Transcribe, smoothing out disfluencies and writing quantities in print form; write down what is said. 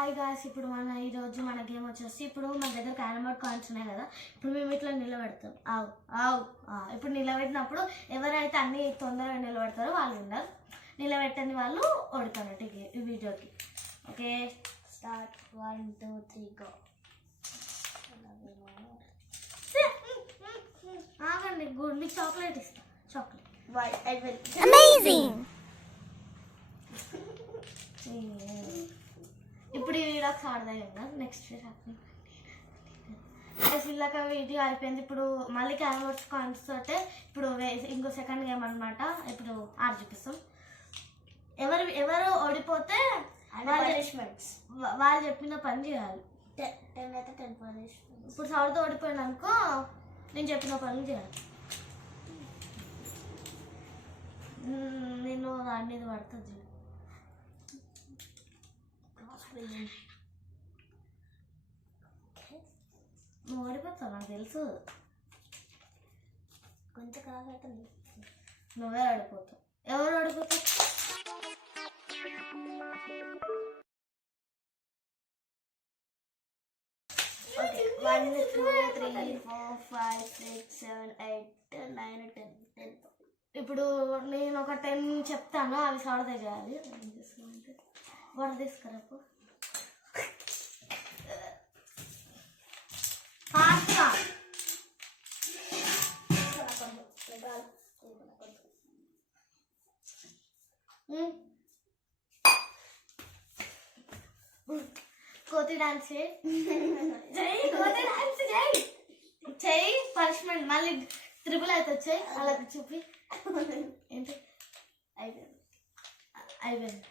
Hi guys, ఇప్పుడు ఈరోజు మన గేమ్ వచ్చేసి ఇప్పుడు మన దగ్గర క్యారమ్ బోర్డ్ కాయిన్స్ ఉన్నాయి కదా. ఇప్పుడు మేము ఇట్లా నిలబెడతాం. ఇప్పుడు నిలబెట్టినప్పుడు ఎవరైతే అన్ని తొందరగా నిలబెడతారో వాళ్ళు ఉన్నారు, నిలబెట్టని వాళ్ళు ఓడుతున్నట్టు ఈ వీడియోకి. Okay, start. 1 2 3 గో. ఆగండి, గుడ్. మీకు చాక్లెట్ ఇస్తా. Chocolate amazing. ఇప్పుడు ఈ వీడియోకి ఆడదాం కదా. నెక్స్ట్ ఇలాక వీడియో అయిపోయింది. ఇప్పుడు మళ్ళీ క్యారమ్ బోర్డ్స్ కాయిన్స్ తోటే ఇప్పుడు ఇంకో సెకండ్ గేమ్ అనమాట. ఇప్పుడు ఆడ చూపిస్తాం. ఎవరు ఓడిపోతే వాళ్ళు చెప్పిన పని చేయాలి. 10 అయితే 10 పనిష్మెంట్. ఇప్పుడు సౌడితో ఓడిపోయినా అనుకో, నేను చెప్పిన పని చేయాలి. నేను దాని మీద పడుతుంది. నువ్వు ఓడిపోతావు, నాకు తెలుసు. కొంచెం క్రాస్ అవుతుంది. నువ్వే ఓడిపోతావు. ఎవరు ఓడిపోతావు? ఓకే, 1 2 3 4 5 6 7 8 9 10. ఇప్పుడు నేను ఒక 10 చెప్తాను, అవి సాల్వ్ చేయాలి. వాటర్ తీసుకురాపు. ఫాస్ట్గా. కోతి డాన్స్ చేయి. కోతి డాన్స్ చేయి. పనిష్మెంట్ మళ్ళీ త్రిబుల్ అయితే వచ్చాయి. అలా చూపి. ఏంటి అయిపోయింది.